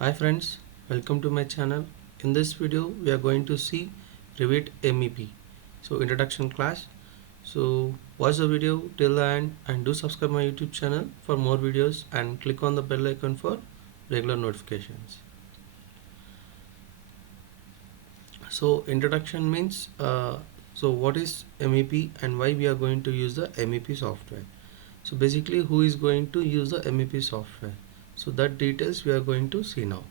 Hi friends, welcome to my channel. In this video we are going to see Revit MEP. So introduction class. So watch the video till the end and do subscribe my YouTube channel for more videos and click on the bell icon for regular notifications. So introduction means so what is MEP and why we are going to use the MEP software. So basically who is going to use the MEP software. So that details we are going to see now.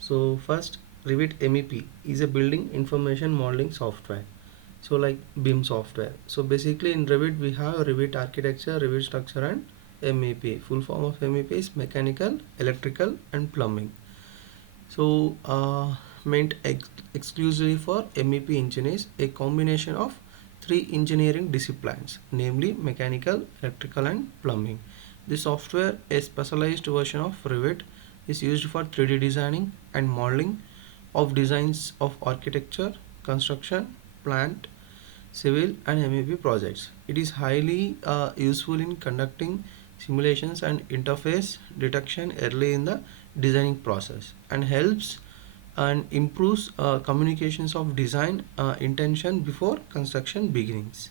So first, Revit MEP is a building information modeling software. So like BIM software. So basically in Revit we have Revit architecture, Revit structure and MEP. Full form of MEP is mechanical, electrical and plumbing. So meant exclusively for MEP engineers, a combination of three engineering disciplines, namely mechanical, electrical and plumbing. This software, a specialized version of Revit, is used for 3D designing and modeling of designs of architecture, construction, plant, civil and MEP projects. It is highly useful in conducting simulations and interface detection early in the designing process and helps and improves communications of design intention before construction begins.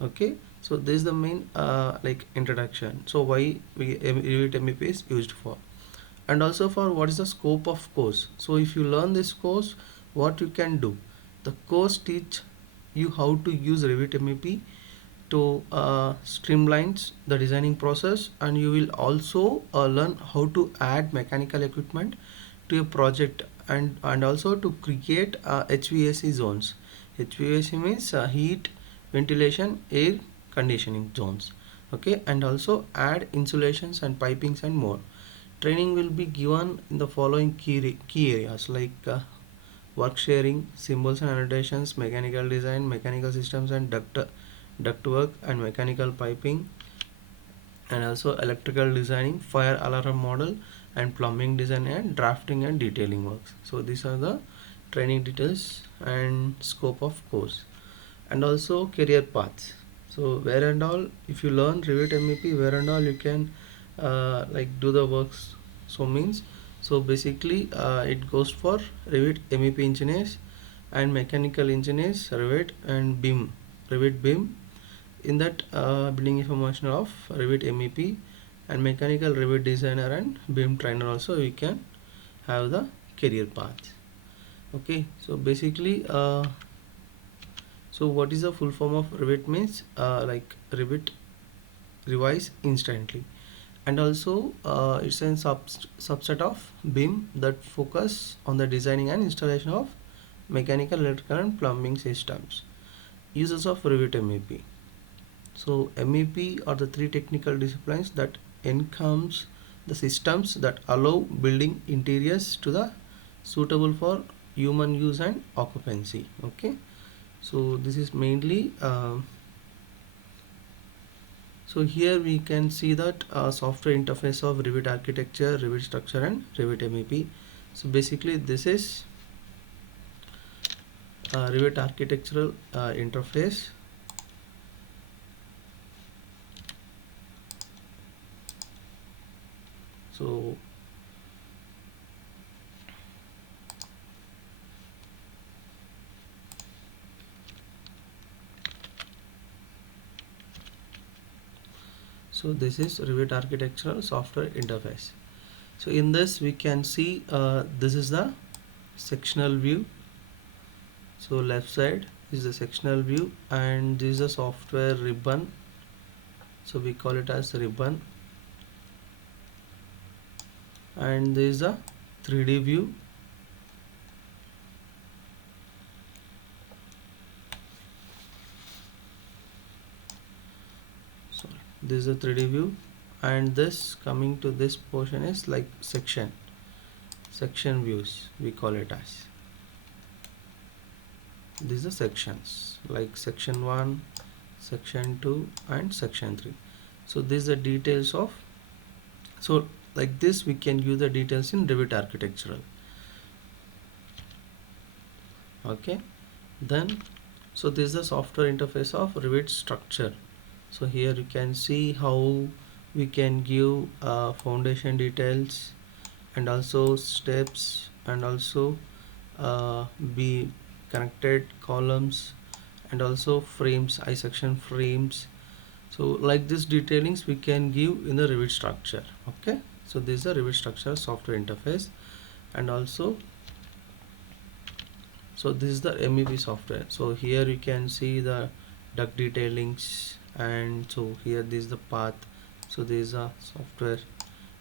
Okay, so this is the main like introduction. So why Revit MEP is used for, and also for what is the scope of course. So if you learn this course, what you can do, the course teach you how to use Revit MEP to streamlines the designing process, and you will also learn how to add mechanical equipment to a project and also to create HVAC zones. HVAC means heat, ventilation, air conditioning zones. Okay, and also add insulations and pipings and more. Training will be given in the following key areas like work sharing, symbols and annotations, mechanical design, mechanical systems and ductwork and mechanical piping, and also electrical designing, fire alarm model and plumbing design and drafting and detailing works. So these are the training details and scope of course, and also career paths. So where and all, if you learn Revit MEP, where and all you can like do the works. So means, so basically it goes for Revit MEP engineers and mechanical engineers, Revit and BIM, Revit BIM. In that building information of Revit MEP and mechanical Revit designer and BIM trainer also we can have the career path. Okay, so basically so what is the full form of Revit means like Revit revise instantly, and also it's a subset of BIM that focus on the designing and installation of mechanical, electrical and plumbing systems. Uses of Revit MEP. So MEP are the three technical disciplines that encompass the systems that allow building interiors to the suitable for human use and occupancy. Okay, so this is mainly so here we can see that software interface of Revit architecture, Revit structure and Revit MEP. So basically this is Revit architectural interface. So this is Revit architectural software interface. So in this we can see this is the sectional view. So left side is the sectional view and this is the software ribbon. So we call it as ribbon, and this is a 3D view. Sorry, this is a 3D view, and this coming to this portion is like section views we call it as. These are sections like section 1, section 2 and section 3. So these are details of, so like this we can use the details in Revit architectural. Okay, then So this is the software interface of Revit structure. So here you can see how we can give foundation details and also steps and also be connected columns and also frames, I section frames. So like this detailings we can give in the Revit structure. Okay, so this is a Revit structure software interface. And also, so this is the MEP software. So here you can see the duct detailings, and so here this is the path. So this is a software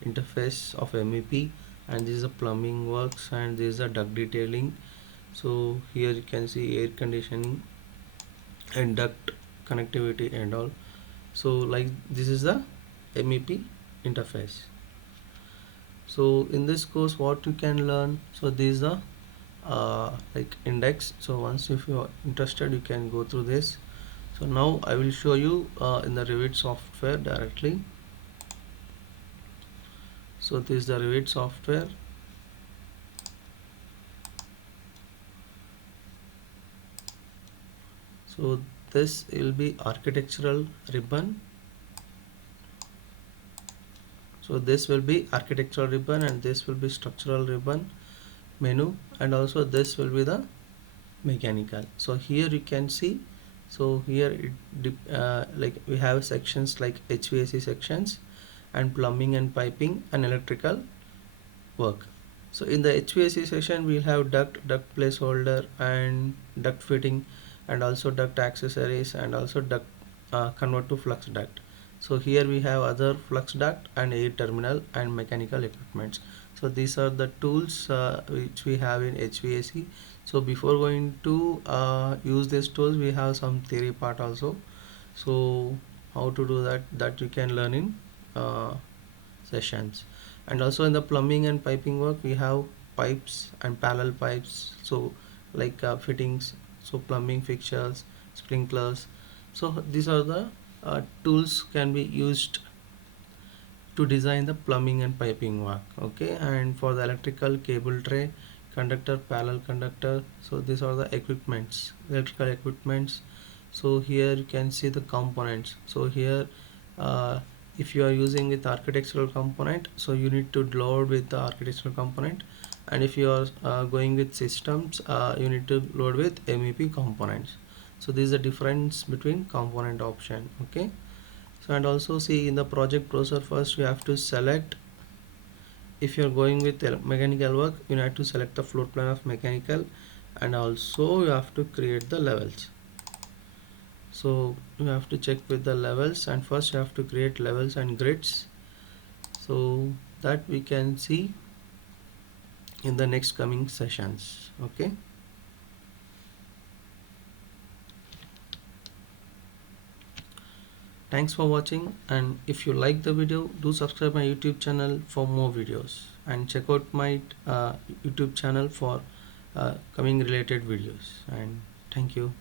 interface of MEP, and this is a plumbing works, and this is a duct detailing. So here you can see air conditioning and duct connectivity and all. So like this is the MEP interface. So in this course what you can learn, so this is the like index. So once if you are interested you can go through this. So now I will show you in the Revit software directly. So this is the Revit software. So this will be architectural ribbon. So this will be architectural ribbon, and this will be structural ribbon menu, and also this will be the mechanical. So here you can see, so here like we have sections like HVAC sections and plumbing and piping and electrical work. So in the HVAC section we'll have duct placeholder and duct fitting and also duct accessories and also duct convert to flux duct. So here we have other flux duct and air terminal and mechanical equipments. So these are the tools which we have in HVAC. So before going to use these tools we have some theory part also. So how to do that you can learn in sessions. And also in the plumbing and piping work we have pipes and parallel pipes, so like fittings, so plumbing fixtures, sprinklers. So these are the tools can be used to design the plumbing and piping work. Okay, and for the electrical cable tray, conductor, parallel conductor, so these are the equipments, electrical equipments. So here you can see the components. So here uh, if you are using with architectural component, so you need to load with the architectural component, and if you are going with systems, you need to load with MEP components. So this is the difference between component option. Okay, so and also see in the project browser, first you have to select, if you are going with mechanical work you have to select the floor plan of mechanical, and also you have to create the levels. So you have to check with the levels, and first you have to create levels and grids, so that we can see in the next coming sessions. Okay, thanks for watching, and if you like the video do subscribe my YouTube channel for more videos, and check out my YouTube channel for coming related videos, and thank you.